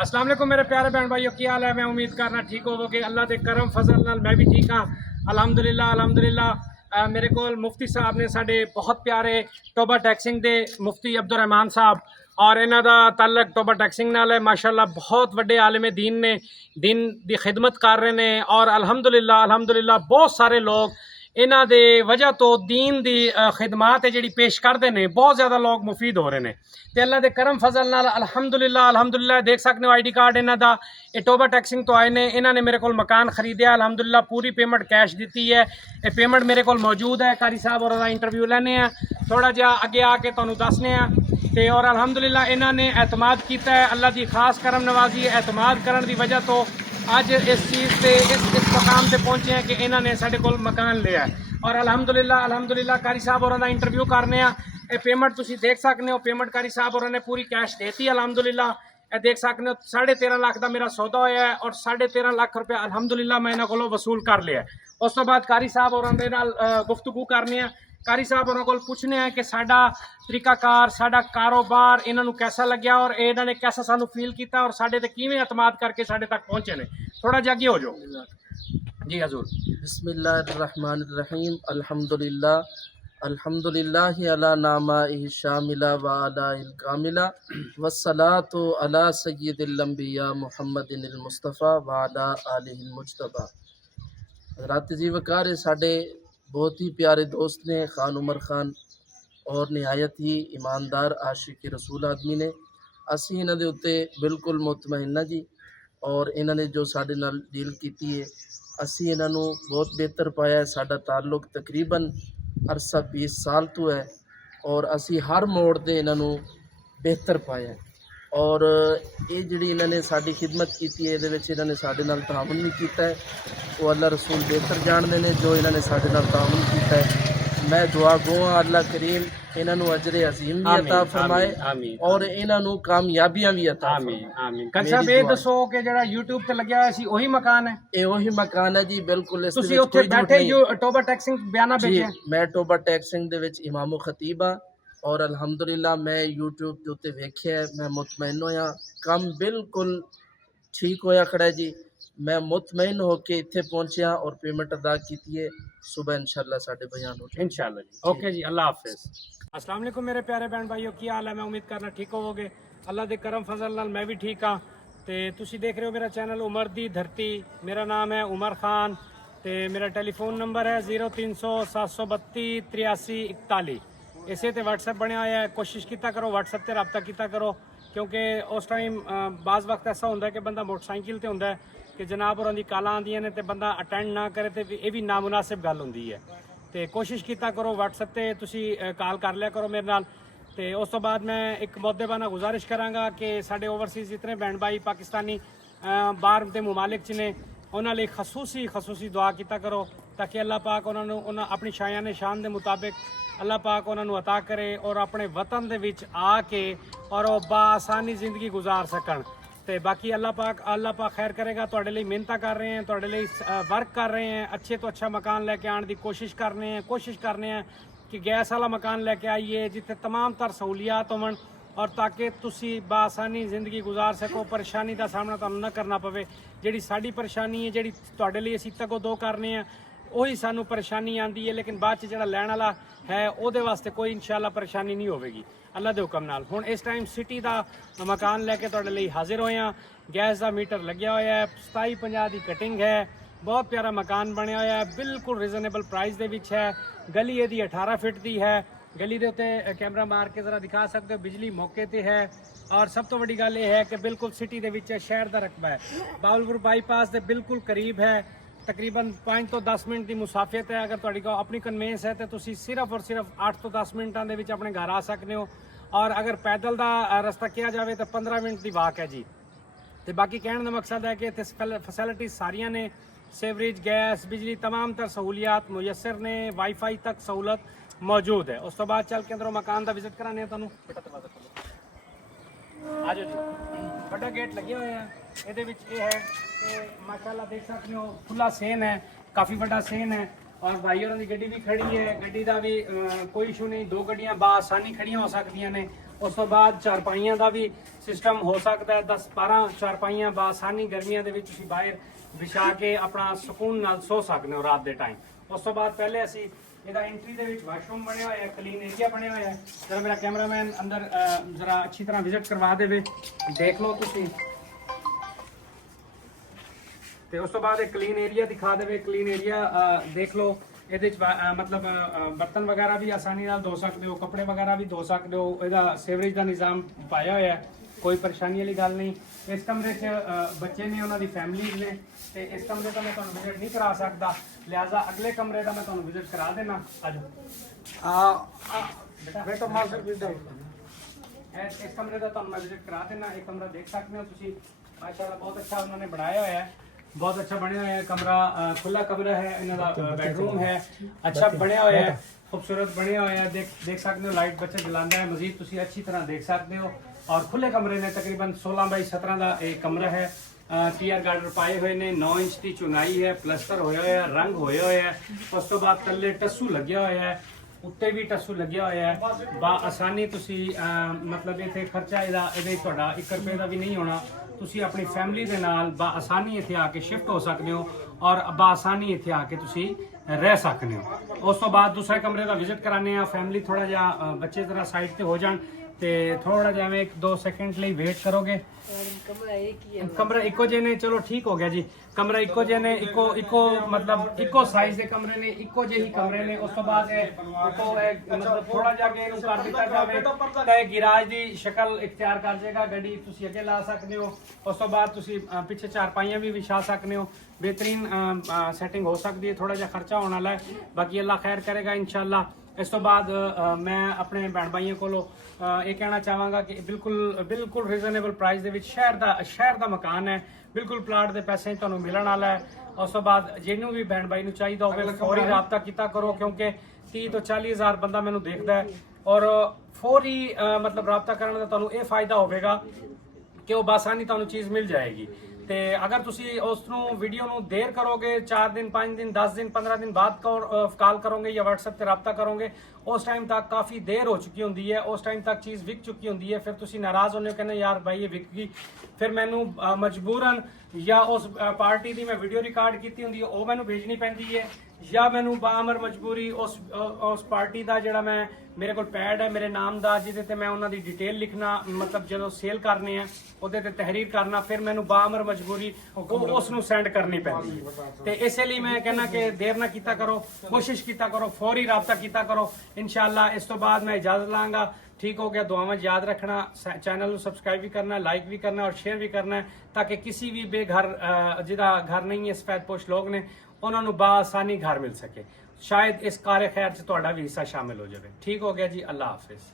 अस्सलाम वालेकुम मेरे प्यारे बहन भाइयों, क्या हाल है। मैं उम्मीद करना ठीक होवोगे। अल्लाह के करम फजल नाल मैं भी ठीक हाँ अलहमदुलिल्लाह अलहमदुलिल्लाह। मेरे को मुफ्ती साहब ने साढ़े बहुत प्यारे टोबा टैक्सिंग दे मुफ्ती अब्दुर्रहमान साहब और इन्हां दा ताल्लुक टोबा टैक्सिंग नाल है। माशाअल्लाह बहुत वड्डे आलिम दीन ने, दिन दी खिदमत कर रहे हैं और अल्हम्दुलिल्लाह अल्हम्दुलिल्लाह बहुत सारे लोग इन्हां दे वजह तो दीन दी खिदमात है जिहड़ी पेश करते हैं, बहुत ज़्यादा लोग मुफीद हो रहे हैं। तो अल्लाह के करम फजल नाल अल्हम्दुलिल्लाह अल्हम्दुलिल्लाह देख सकते हो ID कार्ड इन्हां दा ये टोबा टैक्सिंग तो आए ने। इन्हां ने मेरे को मकान खरीदिया अल्हम्दुलिल्लाह, पूरी पेमेंट कैश दी है। ये पेमेंट मेरे को मौजूद है। कारी साहब और इंटरव्यू लैने थोड़ा जिहा अगे आके तुहानूं दसने ते और अल्हम्दुलिल्लाह इन्हां ने एतमाद किया है। अल्लाह की खास करम नवाजी एतमाद करने की वजह तो अज इस चीज़ से इस मकाम से पहुँचे हैं कि इन्होंने साढ़े को मकान लिया है। और अल्हम्दुलिल्लाह अल्हम्दुलिल्लाह कारी साहब और इंटरव्यू करने पेमेंट तुम देख सकते हो। पेमेंट कारी साहब और ने पूरी कैश देती अल्हम्दुलिल्लाह। देख सकते हो 13.5 लाख का मेरा सौदा होया है और 13.5 लाख रुपया अल्हम्दुलिल्लाह मैं इन्हों को वसूल कर लिया। उस तो बाद कारी साहब और गुफ्तगू करने कारी साहब और को पूछने हैं कि साडा तरीकाकार साडा कारोबार इन्हों कैसा लग्या और इन्होंने कैसा सानू फील किया और साडे ते किवें एतमाद करके साडे तक पहुँचे ने। थोड़ा जागी हो जाओ जी हजूर। बिस्मिल्लाहिर्रहमानिर्रहीम अल्हम्दुलिल्लाह अल्हम्दुलिल्लाहि अला नामाइहि शामिला व अलाइल कामिला वस्सलातु अला सय्यिदिल अंबिया मुहम्मदिनिल मुस्तफ़ा व अला आलिहिल मुज्तबा। हज़रात जी वकार साडे बहुत ही प्यारे दोस्त ने खान उमर खान और नहायत ही ईमानदार आशिक रसूल आदमी ने। असी इन्हां दे उत्ते बिल्कुल मुतमइन्ना जी और इन्होंने जो साडे नाल डील की है असी इन्हां नूं बहुत बेहतर पाया है। साडा ताल्लुक तकरीबन अरसा 20 साल तो है और असी हर मोड़ ते इन्हां नूं बेहतर पाया है। और ये जिहड़ी इन्होंने साडी खिदमत की है इहदे विच इन्हां ने साडे नाल ताउन भी किया है। वो अल्लाह रसूल बेहतर जानते हैं जो इन्होंने साडे नाल ताउन किया है। मैं दुआ गो अल्लाह करीम इन्हां नूं अजरे अजीम भी अता फरमाए और इन्हां नूं कामयाबियां भी अता फरमाए। कारी साहब ये दसो कि जिहड़ा YouTube ते लग्या होया सी ओही मकान है? ये वही मकान है जी, बिल्कुल। इस तुसी उत्थे बैठे जो टोबा टैक्सिंग बयाना जी, बेचे? मैं टोबा टैक्सिंग दे विच इमाम खतीब हाँ और अल्हम्दुलिल्लाह मैं YouTube के उत्ते वेख्या, मैं मुतमईन होया, काम बिल्कुल ठीक होया खड़ा है जी। मैं मुतमईन होके इत्थे पहुंचा और पेमेंट अदा की है। सुबह इंशाल्लाह साढ़े बयान हो जाए इंशाल्लाह जी। ओके जी, अल्लाह हाफिज़। अस्सलाम वालेकुम मेरे प्यारे बहन भाइयों, क्या हाल है। मैं उम्मीद करना ठीक होवोगे। अल्लाह के करम फजल नाल मैं भी ठीक हाँ। तो तुसी देख रहे हो मेरा चैनल उमर दी धरती। मेरा नाम है उमर खान तो मेरा टेलीफोन नंबर है 0300 732 83 41। इसे तो व्हाट्सएप बनया होया है। कोशिश किया करो व्हाट्सएप से रबता किया करो क्योंकि उस टाइम बाज़ वक्त ऐसा होता है कि बंदा मोटरसाइकिल पर होंदा है कि जनाब और की काला आंदियां ने तो बंदा अटेंड ना करे तो ये भी नामुनासिब गल होंदी है। तो कोशिश किया करो व्हाट्सएप से तुसी कॉल कर लिया करो मेरे नाल। तो उस तो बाद मैं एक मुद्देबाना गुजारिश कराँगा कि साढ़े ओवरसीज़ जितने बहन भाई पाकिस्तानी बाहर के मुमालिक च ने उन्होंने खसूसी दुआ किया करो ताकि अल्लाह पाक उन्होंने अपनी शायान शान के मुताबिक अल्लाह पाक उन्होंने अता करे और अपने वतन दे विच आके और वो बाआसानी जिंदगी गुजार सकन। तो बाकी अल्लाह पाक खैर करेगा। तुहाडे लिए मेहनत कर रहे हैं, तुहाडे लिए वर्क कर रहे हैं, अच्छे तो अच्छा मकान लैके आने की कोशिश करने हैं कि गैस वाला मकान लैके आइए जिथे तमाम तर सहूलियात होवन और ताकि तुसी बाआसानी जिंदगी गुजार सको, परेशानी का सामना तुहानूं न करना पवे। जिहड़ी साडी परेशानी है, जिहड़ी तुहाडे लिए असीं तगो दो करने हैं, वही सानू परेशानी आती है, लेकिन बाद जिहड़ा लैण वाला है उहदे वास्ते कोई इंशाअल्लाह परेशानी नहीं होवेगी अल्लाह के हुक्म नाल। हुण इस टाइम सिटी का मकान लैके तुहाडे लिए हाजिर होए हैं। गैस का मीटर लग्या होया है, 2750 की कटिंग है, बहुत प्यारा मकान बनया होया है, बिल्कुल रिजनेबल प्राइस दे विच है। गली इहदी 18 फिट की है। गली के उत्ते कैमरा मार के जरा दिखा सकते हो, बिजली मौके पर है और सब तो बड़ी गल यह है कि बिल्कुल सिटी के विच शहर का रकबा है। बावलपुर बाईपास के बिल्कुल करीब है, तकरीबन 5 तो 10 मिनट की मुसाफियत है। अगर तुहाडी को अपनी कन्वेंस है तो तुसी सिर्फ और सिर्फ 8 तो 10 मिनटों के विच अपने घर आ सकते हो और अगर पैदल का रस्ता किया जाए तो 15 मिनट की वाक है जी। तो बाकी कहने का मकसद है कि इतने फैसिलिटीज़ सारियां ने, सेवरेज गैस बिजली तमाम तर सहूलियात मुयसर ने, वाईफाई तक सहूलत मौजूद है। उस तो बाद चल के अंदरों मकान का विजिट कराने तुहानूं आ जाओ जी। बड़ा गेट लगे हुए हैं, ये है कि माशाल्लाह देख सकते हो खुला सेन है, काफ़ी बड़ा सेन है और भाई और की गड्डी भी खड़ी है। गड्डी का भी कोई इशू नहीं, दो गड्डियाँ बाआसानी खड़ियाँ हो सकती ने ਉਸ ਤੋਂ ਬਾਅਦ ਚਾਰਪਾਈਆਂ ਦਾ ਵੀ ਸਿਸਟਮ ਹੋ ਸਕਦਾ ਹੈ। 10-12 ਚਾਰਪਾਈਆਂ ਬਾਸਾਨੀ ਗਰਮੀਆਂ ਦੇ ਵਿੱਚ ਤੁਸੀਂ ਬਾਹਰ ਵਿਛਾ ਕੇ ਆਪਣਾ ਸਕੂਨ ਨਾਲ ਸੋ ਸਕਦੇ ਹੋ ਰਾਤ ਦੇ ਟਾਈਮ। ਉਸ ਤੋਂ ਬਾਅਦ ਪਹਿਲੇ ਅਸੀਂ ਇਹਦਾ ਐਂਟਰੀ ਦੇ ਵਿੱਚ ਵਾਸ਼ਰੂਮ ਬਣਿਆ ਹੋਇਆ ਹੈ, ਕਲੀਨ ਏਰੀਆ ਬਣਿਆ ਹੋਇਆ ਹੈ। ਜਰਾ ਮੇਰਾ ਕੈਮਰਾਮੈਨ ਅੰਦਰ ਜਰਾ ਅੱਛੀ ਤਰ੍ਹਾਂ ਵਿਜ਼ਿਟ ਕਰਵਾ ਦੇਵੇ, ਦੇਖ ਲਓ ਤੁਸੀਂ। ਤੇ ਉਸ ਤੋਂ ਬਾਅਦ ਇਹ ਕਲੀਨ ਏਰੀਆ ਦਿਖਾ ਦੇਵੇ, ਕਲੀਨ ਏਰੀਆ ਦੇਖ ਲਓ। ਇਹਦੇ ਚ ਮਤਲਬ ਬਰਤਨ ਵਗੈਰਾ ਵੀ ਆਸਾਨੀ ਨਾਲ ਧੋ ਸਕਦੇ ਹੋ, ਕੱਪੜੇ ਵਗੈਰਾ ਵੀ ਧੋ ਸਕਦੇ ਹੋ। ਇਹਦਾ ਸੀਵਰੇਜ ਦਾ ਨਿਜ਼ਾਮ ਪਾਇਆ ਹੋਇਆ ਹੈ, ਕੋਈ ਪਰੇਸ਼ਾਨੀ ਵਾਲੀ ਗੱਲ ਨਹੀਂ। ਇਸ ਕਮਰੇ 'ਚ ਬੱਚੇ ਨੇ, ਉਹਨਾਂ ਦੀ ਫੈਮਿਲੀਜ਼ ਨੇ, ਤੇ ਇਸ ਕਮਰੇ ਦਾ ਮੈਂ ਤੁਹਾਨੂੰ ਵਿਜ਼ਿਟ ਨਹੀਂ ਕਰਾ ਸਕਦਾ, ਲਿਹਾਜ਼ਾ ਅਗਲੇ ਕਮਰੇ ਦਾ ਮੈਂ ਤੁਹਾਨੂੰ ਵਿਜ਼ਿਟ ਕਰਾ ਦੇਣਾ। ਆਜੋ ਬੇਟਾ ਮਾਸਟਰ ਇਸ ਕਮਰੇ ਦਾ ਤੁਹਾਨੂੰ ਮੈਂ ਵਿਜ਼ਿਟ ਕਰਾ ਦੇਣਾ। ਇਹ ਕਮਰਾ ਦੇਖ ਸਕਦੇ ਹੋ ਤੁਸੀਂ, ਮਾਸ਼ਾਅੱਲਾ ਬਹੁਤ ਅੱਛਾ ਉਹਨਾਂ ਨੇ ਬਣਾਇਆ ਹੋਇਆ ਹੈ, ਬਹੁਤ ਅੱਛਾ ਬਣਿਆ ਹੋਇਆ ਹੈ ਕਮਰਾ। ਖੁੱਲਾ ਕਮਰਾ ਹੈ, ਇਹਨਾਂ ਦਾ ਬੈਡਰੂਮ ਹੈ, ਅੱਛਾ ਬਣਿਆ ਹੋਇਆ ਹੈ, खूबसूरत ਬਣਿਆ ਹੋਇਆ ਹੈ। ਦੇਖ ਸਕਦੇ ਹੋ ਲਾਈਟ ਬੱਚਾ ਜਲਾਉਂਦਾ ਹੈ, ਮਜ਼ੀਦ ਤੁਸੀਂ ਅੱਛੀ ਤਰ੍ਹਾਂ ਦੇਖ ਸਕਦੇ ਹੋ। ਔਰ ਖੁੱਲੇ ਕਮਰੇ ਨੇ, ਤਕਰੀਬਨ 16 ਬਾਈ 17 ਦਾ ਇਹ ਕਮਰਾ ਹੈ। ਟੀਆਰ ਗਾਰਡਰ ਪਾਏ ਹੋਏ ਨੇ, 9 ਇੰਚ ਦੀ ਚੁਨਾਈ ਹੈ, ਪਲਸਟਰ ਹੋਇਆ ਹੋਇਆ, ਰੰਗ ਹੋਇਆ ਹੋਇਆ ਹੈ। ਉਸ ਤੋਂ ਬਾਅਦ ਥੱਲੇ ਟੱਸੂ ਲੱਗਿਆ ਹੋਇਆ ਹੈ, ਉੱਤੇ ਵੀ ਟੱਸੂ ਲੱਗਿਆ ਹੋਇਆ ਹੈ। ਬਾ ਆਸਾਨੀ ਤੁਸੀਂ ਮਤਲਬ ਇੱਥੇ ਖਰਚਾ ਇਹਦੇ ਤੁਹਾਡਾ 1 ਰੁਪਏ ਦਾ ਵੀ ਨਹੀਂ ਹੋਣਾ। ਤੁਸੀਂ ਆਪਣੀ ਫੈਮਿਲੀ ਦੇ ਨਾਲ ਬਾ ਆਸਾਨੀ ਇੱਥੇ ਆ ਕੇ ਸ਼ਿਫਟ ਹੋ ਸਕਦੇ ਹੋ ਔਰ ਬਾ ਆਸਾਨੀ ਇੱਥੇ ਆ ਕੇ ਤੁਸੀਂ ਰਹਿ ਸਕਦੇ ਹੋ। ਉਸ ਤੋਂ ਬਾਅਦ ਦੂਸਰੇ ਕਮਰੇ ਦਾ ਵਿਜ਼ਿਟ ਕਰਾਣੇ ਆ। ਫੈਮਿਲੀ ਥੋੜਾ ਜਿਹਾ ਬੱਚੇ ਜ਼ਰਾ ਸਾਈਡ ਤੇ ਹੋ ਜਾਣ ਤੇ ਥੋੜਾ ਜਿਹਾ 1-2 ਸੈਕਿੰਡ ਲਈ ਵੇਟ ਕਰੋਗੇ। ਕਮਰਾ ਇੱਕੋ ਜਿਹੇ ਨੇ, ਚਲੋ ਠੀਕ ਹੋ ਗਿਆ ਜੀ। ਕਮਰਾ ਇੱਕੋ ਜਿਹੇ ਨੇ, ਇੱਕੋ ਮਤਲਬ ਇੱਕੋ ਸਾਈਜ਼ ਦੇ ਕਮਰੇ ਨੇ, ਇੱਕੋ ਜਿਹੇ ਹੀ ਕਮਰੇ ਨੇ। ਉਸ ਤੋਂ ਬਾਅਦ ਮਤਲਬ ਥੋੜਾ ਜਿਹਾ ਅੱਗੇ ਇਹਨੂੰ ਕਰ ਦਿੱਤਾ ਜਾਵੇ ਤਾਂ ਇਹ ਗਿਰਾਜ ਦੀ ਸ਼ਕਲ ਇਖਤਿਆਰ ਕਰ ਜਾਏਗਾ, ਗੱਡੀ ਤੁਸੀਂ ਅੱਗੇ ਲਾ ਸਕਦੇ ਹੋ। ਉਸ ਤੋਂ ਬਾਅਦ ਤੁਸੀਂ ਪਿੱਛੇ ਚਾਰਪਾਈਆਂ ਵੀ ਵਿਛਾ ਸਕਦੇ ਹੋ। ਬਿਹਤਰੀਨ ਸੈਟਿੰਗ ਹੋ ਸਕਦੀ ਹੈ, ਥੋੜਾ ਜਿਹਾ ਖਰਚਾ ਹੋਣ ਵਾਲਾ ਹੈ, ਬਾਕੀ ਅੱਲਾ ਖੈਰ ਕਰੇਗਾ ਇਨਸ਼ਾਅੱਲਾ। ਇਸ ਤੋਂ ਬਾਅਦ ਮੈਂ ਆਪਣੇ ਭੈਣ ਭਾਈਆਂ ਕੋਲੋਂ ਇਹ ਕਹਿਣਾ ਚਾਹਾਂਗਾ ਕਿ ਬਿਲਕੁਲ ਰੀਜ਼ਨੇਬਲ ਪ੍ਰਾਈਸ ਦੇ ਵਿੱਚ ਸ਼ਹਿਰ ਦਾ ਮਕਾਨ ਹੈ, ਬਿਲਕੁਲ ਪਲਾਟ ਦੇ ਪੈਸੇ ਤੁਹਾਨੂੰ ਮਿਲਣ ਵਾਲਾ ਹੈ। ਉਸ ਤੋਂ ਬਾਅਦ ਜਿਹਨੂੰ ਵੀ ਭੈਣ ਭਾਈ ਨੂੰ ਚਾਹੀਦਾ ਹੋਵੇ ਫੌਰੀ ਰਾਬਤਾ ਕੀਤਾ ਕਰੋ, ਕਿਉਂਕਿ 30 ਤੋਂ 40 ਹਜ਼ਾਰ ਬੰਦਾ ਮੈਨੂੰ ਦੇਖਦਾ ਹੈ ਔਰ ਫੌਰੀ ਮਤਲਬ ਰਾਬਤਾ ਕਰਨ ਦਾ ਤੁਹਾਨੂੰ ਇਹ ਫਾਇਦਾ ਹੋਵੇਗਾ ਕਿ ਉਹ ਬਾਸਾਨੀ ਤੁਹਾਨੂੰ ਚੀਜ਼ ਮਿਲ ਜਾਏਗੀ। ਤੇ ਅਗਰ ਤੁਸੀਂ ਉਸ ਨੂੰ ਵੀਡੀਓ ਨੂੰ ਦੇਰ ਕਰੋਗੇ, 4 ਦਿਨ 5 ਦਿਨ 10 ਦਿਨ 15 ਦਿਨ ਬਾਅਦ ਕਾਲ ਕਰੋਗੇ ਜਾਂ WhatsApp ਤੇ ਰਾਬਤਾ ਕਰੋਗੇ, ਉਸ ਟਾਈਮ ਤੱਕ ਕਾਫੀ ਦੇਰ ਹੋ ਚੁੱਕੀ ਹੁੰਦੀ ਹੈ, ਉਸ ਟਾਈਮ ਤੱਕ ਚੀਜ਼ ਵਿਕ ਚੁੱਕੀ ਹੁੰਦੀ ਹੈ। ਫਿਰ ਤੁਸੀਂ ਨਾਰਾਜ਼ ਹੁੰਦੇ ਹੋ, ਕਹਿੰਦੇ ਯਾਰ ਭਾਈ ਇਹ ਵਿਕ ਗਈ, ਫਿਰ ਮੈਨੂੰ ਮਜਬੂਰਨ ਜਾਂ ਉਸ ਪਾਰਟੀ ਦੀ ਮੈਂ ਵੀਡੀਓ ਰਿਕਾਰਡ ਕੀਤੀ ਹੁੰਦੀ ਹੈ ਉਹ ਮੈਨੂੰ ਭੇਜਣੀ ਪੈਂਦੀ ਹੈ, ਜਾਂ ਮੈਨੂੰ ਬਾਅਮਰ ਮਜਬੂਰੀ ਉਸ ਪਾਰਟੀ ਦਾ ਜਿਹੜਾ ਮੈਂ ਮੇਰੇ ਕੋਲ ਪੈਡ ਹੈ ਮੇਰੇ ਨਾਮ ਦਾ, ਜਿਹਦੇ ਤੇ ਮੈਂ ਉਹਨਾਂ ਦੀ ਡਿਟੇਲ ਲਿਖਣਾ, ਮਤਲਬ ਜਦੋਂ ਸੇਲ ਕਰਨੇ ਆ ਉਹਦੇ ਤੇ ਤਹਿਰੀਰ ਕਰਨਾ, ਫਿਰ ਮੈਨੂੰ ਬਾਅਮਰ ਮਜਬੂਰੀ ਉਸ ਨੂੰ ਸੈਂਡ ਕਰਨੀ ਪੈਂਦੀ ਹੈ। ਤੇ ਇਸੇ ਲਈ ਮੈਂ ਕਹਿੰਦਾ ਕਿ ਦੇਰ ਨਾ ਕੀਤਾ ਕਰੋ, ਕੋਸ਼ਿਸ਼ ਕੀਤਾ ਕਰੋ, ਫੌਰੀ ਰਾਬਤਾ ਕੀਤਾ ਕਰੋ ਇਨਸ਼ਾਅੱਲਾ। ਇਸ ਤੋਂ ਬਾਅਦ ਮੈਂ ਇਜਾਜ਼ਤ ਲਾਂਗਾ। ठीक हो गया, दुआ में याद रखना, चैनल को सब्सक्राइब भी करना, लाइक भी करना और शेयर भी करना है, ताकि किसी भी बेघर जिदा घर नहीं है सफेदपोश लोग ने उन्होंने बासानी घर मिल सके। शायद इस कार्य खैर से तुहाडा भी हिस्सा शामिल हो जाए। ठीक हो गया जी, अल्लाह हाफिज।